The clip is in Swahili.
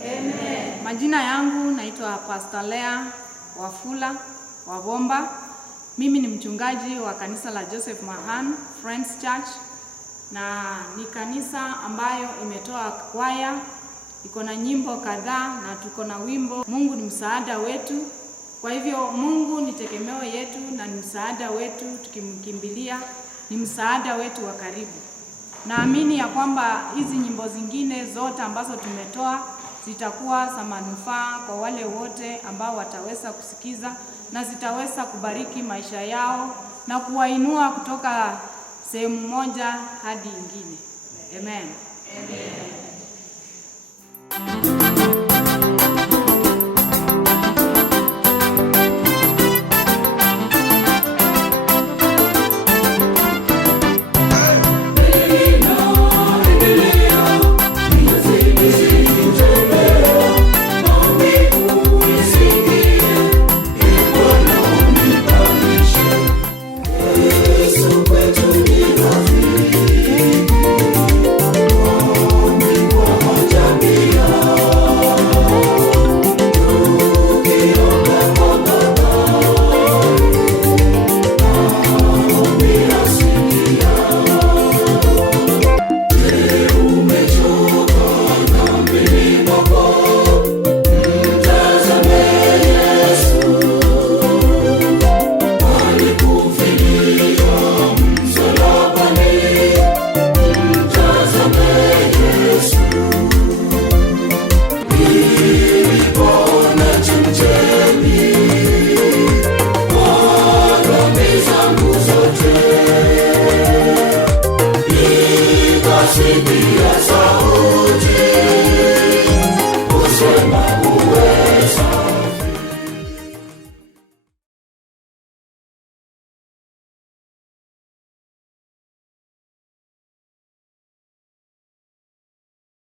Amen. Majina yangu naitwa Pastor Lea Wafula Wabomba. Mimi ni mchungaji wa kanisa la Joseph Mahan Friends Church, na ni kanisa ambayo imetoa kwaya, iko na nyimbo kadhaa na tuko na wimbo Mungu ni msaada wetu. Kwa hivyo Mungu ni tegemeo yetu na ni msaada wetu, tukimkimbilia ni msaada wetu wa karibu. Naamini ya kwamba hizi nyimbo zingine zote ambazo tumetoa zitakuwa za manufaa kwa wale wote ambao wataweza kusikiza, na zitaweza kubariki maisha yao na kuwainua kutoka sehemu moja hadi nyingine. Amen. Amen.